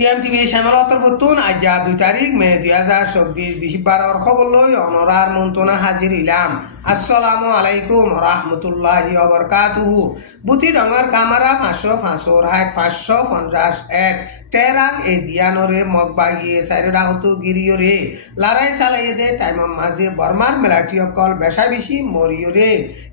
টিএমটিভি শ্যামলতর ফতুন আজ 2 তারিখ মে 2024 বিশিবারর খবর লই অনরার মন্তনা হাজির ইলাম। আসসালামু আলাইকুম রাহমাতুল্লাহি ওয়া বারাকাতুহু। বুতি ডঙ্গর কামারা 551 তেরাং এ দিয়ানরে মগবাগিয়ে সাইরা হতু গিরিয়রে লারাই সালাইয়ে দে টাইম মাঝে বর্মার মেলাটি অকল বেশা বেশি মরিয়রে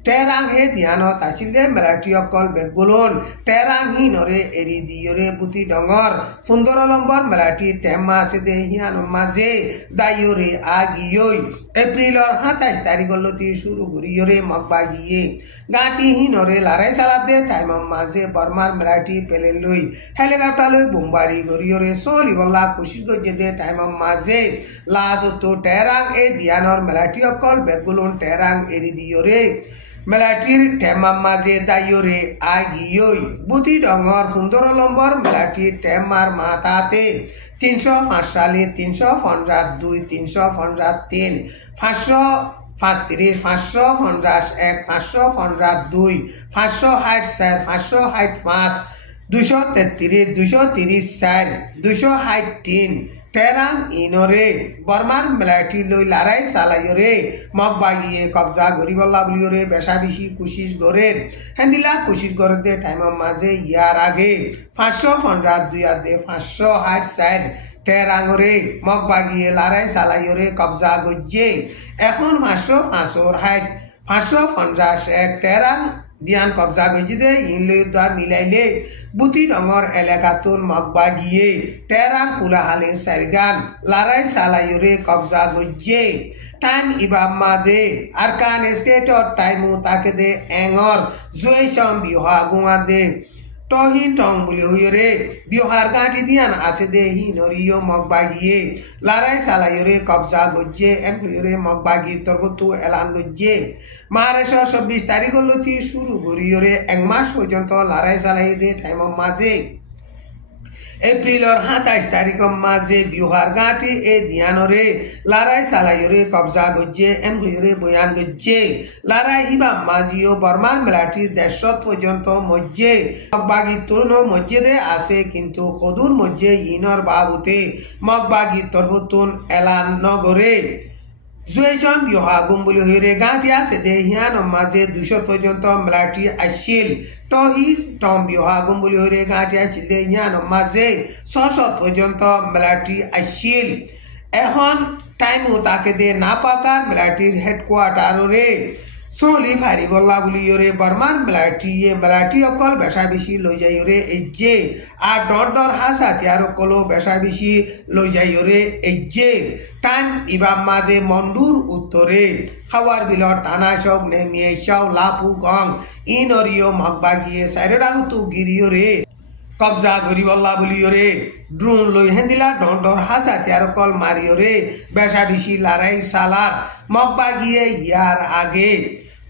তেরাং হে দিয়ানত আছিল দে মেলাটি অকল বেগুলন তেরাং হি নরে এরি দিয়রে বুতি ডঙ্গর 15 নম্বর মেলাটি টেমা আছে দে হিয়ান মাঝে দাইয়রে আগিয়ই এপ্রিলর 27 তারিখলতি শুরু করিয়রে মগবাগিয়ে গাঁটি হি নরে লারাই সালাদে টাইম মাঝে বর্মার মেলাটি পেলে লই হেলিকপ্টার লই বোমবারি গরিয়রে সোলি বল্লা খুশি গজে দে টাইম মাঝে লাস তো টেরাং এ দিয়ানর মেলাটি অকল বেগুলন টেরাং এরি দিয়রে মেলাটির টেমা মাঝে দাইয়রে আগিয়ই বুতি ডঙ্গর 15 নম্বর মেলাটির টেমার মাথাতে 305 সালে 352 353 535 551 552 564 565 233 234 263 তেরাং ইনরে বর্মার মেলাটি লই লারাই সালাইরে মগবাগিয়ে কবজা গরিবল্লা বলিওরে বেশা বেশি কুশিস গরের হেন্দিলা কুশিস গরের দে টাইম মাঝে ইয়ার আগে 552 দে 564 তেরাংরে মগবাগিয়ে লারাই সালাইরে কবজা গজ্জে এখন 551 তেরাং দিয়ান কবজা গজ্জে দে ইনলে দা মিলাইলে বুতি ডঙ্গর এলাকাতুন মগবাগিয়ে তেরাং কুলাহালে সারগান লারাই সালাইরে কবজা গজ্জে টাইম ইবাম্মা দে আরকান স্টেট টাইমু তাকে দে এঙর জয়সম বিহা গুয়া দে টহি টং বলি হইরে বিহার গাঁটি দিয়ান আছে দে হি নরিও মগবাগিয়ে লারাই সালাইরে কবজা গজ্জে এন হইরে মগবাগি তরফতু এলান গজ্জে মহারাষ্ট্র 26 তারিখলতি শুরু করিয়রে এক মাস পর্যন্ত লারাই সালাই দে টাইম মাঝে এপ্রিলর 27 তারিখ মাঝে বিহার গাঁটি এ দিয়ানরে লারাই সালাইরে কবজা গজ্জে এন হইরে বয়ান গজ্জে লারাই ইবা মাজিও বর্মার মেলাটি 150 পর্যন্ত মজ্জে মগবাগি তরুণ মজ্জেদে আছে কিন্তু খদুর মজ্জে ইনর বাবুতে মগবাগি তরফতুন এলান নগরে জয়সম বিহা গুম্বলি হইরে গাঁটি আছে দে হিয়ান মাঝে 200 পর্যন্ত মেলাটি আসিল টহি টম বিহা গুম্বলি হইরে গাঁটি আছিল দে হিয়ান মাঝে 600 পর্যন্ত মেলাটি আসিল এখন টাইমও তাকে দে না পাকার মেলাটির হেডকোয়ার্টারে সোলি ফারি বল্লা বলিয়রে বর্মার মেলাটি অকল বেশা বেশি লই যাইরে এজ্জে আর ডর হাসা তিয়ার অকলো বেশা বেশি লই যাইরে এজ্জে টাইম ইবাম মাদে মন্ডুর উত্তরে খাওয়ার বিলত টানা সব নেমিয়ে চাও লাপু গং ইনরিও মগবাগিয়ে সাইরেডা হুতু গিরিয়রে কবজা গরিবল্লা বলিয়রে ড্রোন লই হেন্দিলা ডর হাসা তিয়ার অকল মারিয়রে বেশা বেশি লারাই সালার মগবাগিয়ে ইয়ার আগে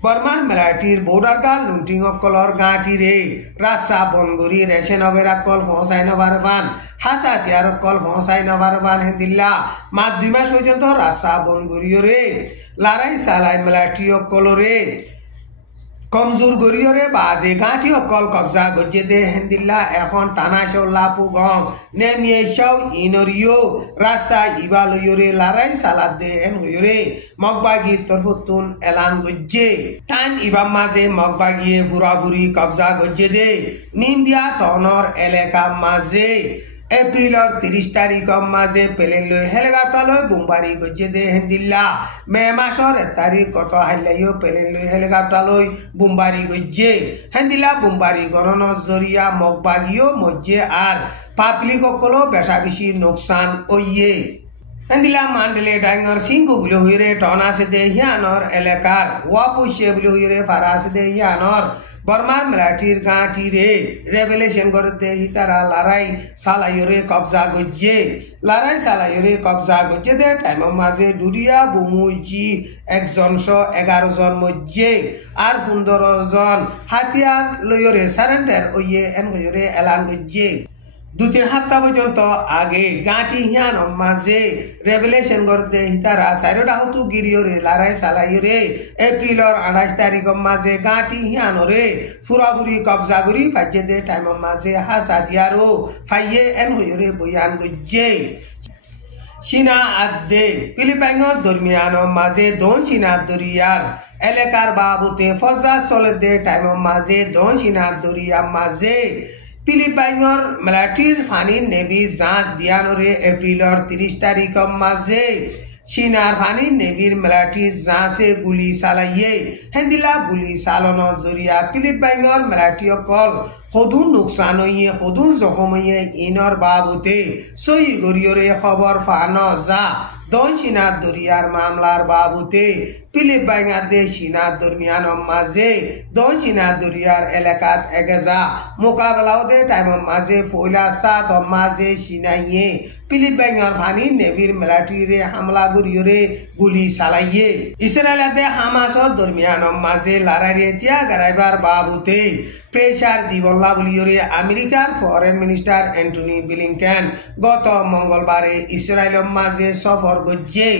বর্মার মেলাটির বর্ডার গাল লুন্টিং অকলর গাঁটি রে রাসা বনগরি রেশন অগেরা কল পৌঁছাই নবারবান হাসা চেয়ার কল পৌঁছাই নবারবান হেদিল্লা মা 2 মাস পর্যন্ত রাসা বনগরিও রে লারাই সালাই মেলাটি অকলরে কমজোর গরিয়রে বাদে গাঁটি অকল কবজা গজ্জে দে হেন্দিল্লা এখন টানা সৌ লাপু গং নেমিয়ে সৌ ইনরিও রাস্তা ইবালয়রে লারাই সালাদ দে এন হইরে মগবাগি তরফতুন এলান গজ্জে টাইম ইবাম মাঝে মগবাগিয়ে ফুরাফুরি কবজা গজ্জে দে নিন্দিয়া টনর এলাকা মাঝে এপ্রিলর 30 তারিখ মাঝে পেলে লই হেলিকপ্টার লই বোমবারি গজ্জে দে হেন্দিল্লা মে মাসর 1 তারিখ কত হাইলাইও পেলে লই হেলিকপ্টার লই বোমবারি গজ্জে হেন্দিল্লা বোমবারি গরণ জরিয়া মগবাগিও মজ্জে আর পাবলিক অকলো বেশা বেশি নোকসান ওইয়ে হেন্দিল্লা মান্ডলে ডাঙ্গর সিংহু বলে হইরে টন আছে দে হিয়ানর এলাকার ওয়াপুষে বলে হইরে ফারা আছে দে হিয়ানর বর্মার মেলাটির গাঁটি রে রেভেলেশন করতে হিতারা লারাই সালাইরে কবজা গজ্জে লারাই সালাইরে কবজা গজ্জে দে টাইম মাঝে দুরিয়া বুমুজি 111 জন মজ্জে আর 15 জন হাতিয়ার লইরে সারেন্ডার ওইয়ে এন গজরে এলান গজ্জে 2-3 সপ্তাহ পর্যন্ত আগে গাঁটি হিয়ান মাঝে রেভেলেশন করতে হিতারা সাইরোডা হতু গিরিওরে লড়াই চালাইরে এপ্রিলর 28 তারিখ মাঝে গাঁটি হিয়ানরে ফুরাফুরি কবজা করি ফাইজে দে টাইম মাঝে হাসা দিয়ারো ফাইয়ে এন হইরে বয়ান গজ্জে চীনা আদে ফিলিপাইনের দরমিয়ান মাঝে দন চীনা দরিয়ার এলাকার বাবুতে ফজা চলে দে টাইম মাঝে দন চীনা দরিয়া মাঝে ফিলিপাইনের মিলিটারির ফানি নেভি জাঁচ দিয়ানরে এপ্রিলর 30 তারিখ মাঝে চীনার ফানি নেভির মিলিটারির জাঁচে গুলি চালাইয়ে হেন্দিলা গুলি চালানোর জরিয়া ফিলিপাইনের মিলিটারি অকল সদুন নোকসান হইয়ে সদুন জখম হইয়ে ইনর বাবুতে সই গরিয়রে খবর ফানো যা দন চীনা দরিয়ার মামলার বাবুতে ফিলিপাইনাতে চীনা দরমিয়ান মাঝে দন চীনা দরিয়ার এলাকাত এগেজা মোকাবেলাও দে টাইম মাঝে ফয়লা সাত মাঝে চীনাইয়ে ফিলিপাইনের ফানি নেভির মিলিটারিরে হামলা গরিয়রে গুলি চালাইয়ে ইসরায়েলাতে হামাসর দরমিয়ান মাঝে লড়াইয়ে তিয়া গারাইবার বাবুতে প্রেসার দিবল্লা বলিয়রে আমেরিকার ফরেন মিনিস্টার অ্যান্টনি ব্লিংকেন গত মঙ্গলবারে ইসরায়েলের মাঝে সফর গজ্জে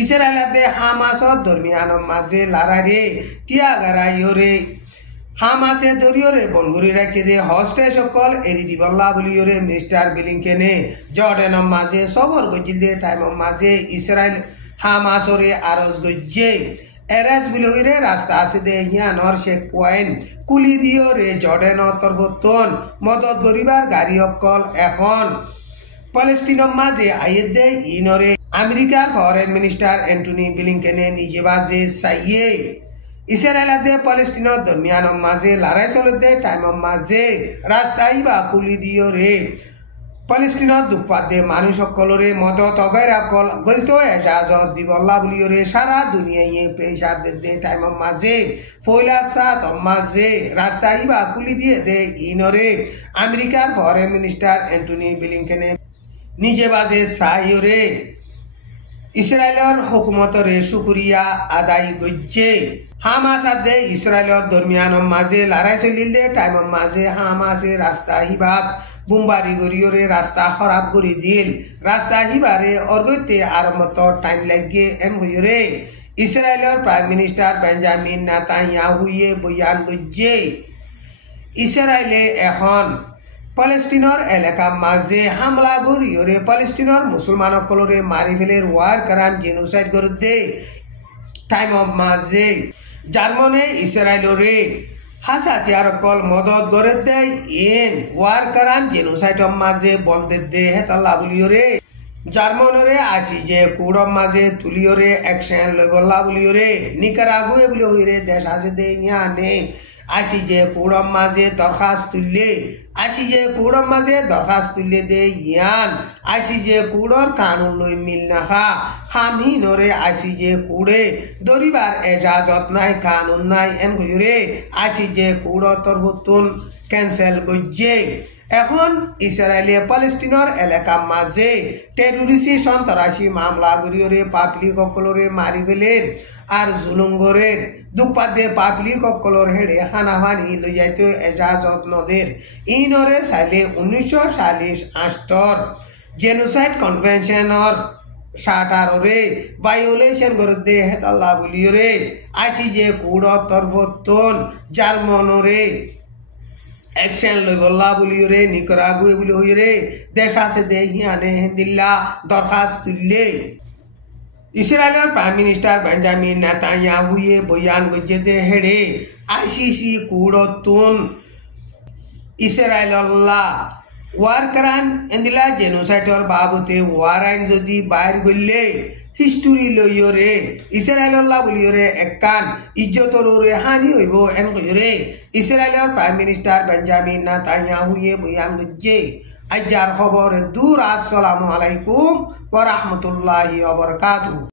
ইসরায়েলাতে হামাসর দরমিয়ান মাঝে লড়াইয়ে তিয়া গারাইয়রে হামাসে দরিয়রে বনগুরি রাখি দে হস্টেজ সকল এরি দিবল্লা বলিয়রে মিস্টার ব্লিংকেনে জর্ডানের মাঝে সফর গজ্জিল দে টাইম মাঝে ইসরায়েল হামাসরে আরজ গজ্জে এরাজ বিলহিরে রাস্তা আছে দে হিয়ানর শেখ পয়েন্ট কুলি দিয়রে জর্ডানের তরফতন মদত গরিবার গাড়ি অকল এখন প্যালেস্টিনের মাঝে আইয়ে দে ইনরে আমেরিকার ফরেন মিনিস্টার অ্যান্টনি ব্লিংকেনে নিজে বাজে চাইয়ে ইসরায়েলাতে প্যালেস্টিনের দরমিয়ান মাঝে লড়াই চলতে টাইম মাঝে রাস্তাই বা কুলি দিয়রে প্যালেস্টিনের দুঃখাতে মানুষ সকলরে মদত অগৈরা কল গলিত এজাজত দিবল্লা বলিয়রে সারা দুনিয়ায় প্রেসার দে টাইম মাঝে ফয়লা সাত মাঝে রাস্তাই বা কুলি দিয়ে দে ইনরে আমেরিকার ফরেন মিনিস্টার অ্যান্টনি ব্লিংকেনে নিজে বাজে সাইরে ইসরায়েলের হুকুমতরে শুক্রিয়া আদায় গজ্জে হামাস আদে ইসরায়েলের দরমিয়ান মাঝে লড়াই চলিল দে টাইম মাঝে হামাসে রাস্তা হিবাত বুমবারি গরিয়রে রাস্তা খারাপ করে দিল রাস্তা হিবারে অর্গতে আর মতো টাইম লাগে এন হইরে ইসরায়েলের প্রাইম মিনিস্টার বেঞ্জামিন নেতানিয়াহুয়ে বয়ান গজ্জে ইসরায়েলে এখন প্যালেস্টিনের এলাকা মাঝে হামলা গরিয়রে প্যালেস্টিনের মুসলমান সকলরে মারি ফেলের ওয়ার করান জেনোসাইড করে দে টাইম মাঝে জার্মানে ইসরায়েলরে হাসাতিয়ার কল মদত করে দেয় ইন ওয়ার করান জেনোসাইড মাঝে বলতে দে হেতাল্লা বলিয়রে জার্মানরে আসি যে কুড়ম মাঝে তুলিয়রে অ্যাকশন লইবল্লা বলিয়রে নিকারাগুয়ে বলি হইরে দেশ আছে দে ইয়ানে আসি যে কুড়ম মাঝে দরখাস্ত তুললে আসি যে কুড়ম মাঝে দরখাস্ত তুললে দে ইয়ান আসি যে কুড়র কানুন লই মিল নাখা খামহিনরে আসি যে কুড়ে দরিবার এজাজত নাই কানুন নাই এন কইরে আসি যে কুড় তরফতুন ক্যান্সেল গজ্জে এখন ইসরায়েলে প্যালেস্টিনের এলাকা মাঝে টেরোরিস্ট সন্ত্রাসী মামলা গরিয়রে পাবলিক সকলরে মারি ফেলের আর জুলুঙ্গরের দুপাদে পাবলিক সকলর হেড়ে হানাহানি লই যাইতে এজাজত নদের ইনরে সালে 1948 জেনোসাইড কনভেনশনর 17রে ভায়োলেশন করে দে হেতাল্লা বলিয়রে আসি যে কুড় তরফতন জার্মানরে অ্যাকশন লইবল্লা বলিয়রে নিকারাগুয়ে বলি হইরে দেশ আছে দে হিয়ানে হেন্দিল্লা দরখাস্ত তুললে ইসরায়েলের প্রাইম মিনিস্টার বেঞ্জামিন নেতানিয়াহুয়ে বয়ান গজ্জে দে হেড়ে আইসিসি কুড়তুন ইসরায়েল্লা ওয়ার করান এন্দিলা জেনোসাইডর বাবুতে ওয়ার আইন যদি বাইর করলে হিস্টোরি লইয়রে ইসরায়েল্লা বলিয়রে একান ইজ্জতরে হানি হইব এন কইরে ইসরায়েলের প্রাইম মিনিস্টার বেঞ্জামিন নেতানিয়াহুয়ে বয়ান গজ্জে আজার খবর দূর আসসালামু আলাইকুম ওয়া রাহমাতুল্লাহি ওয়া বারাকাতুহু।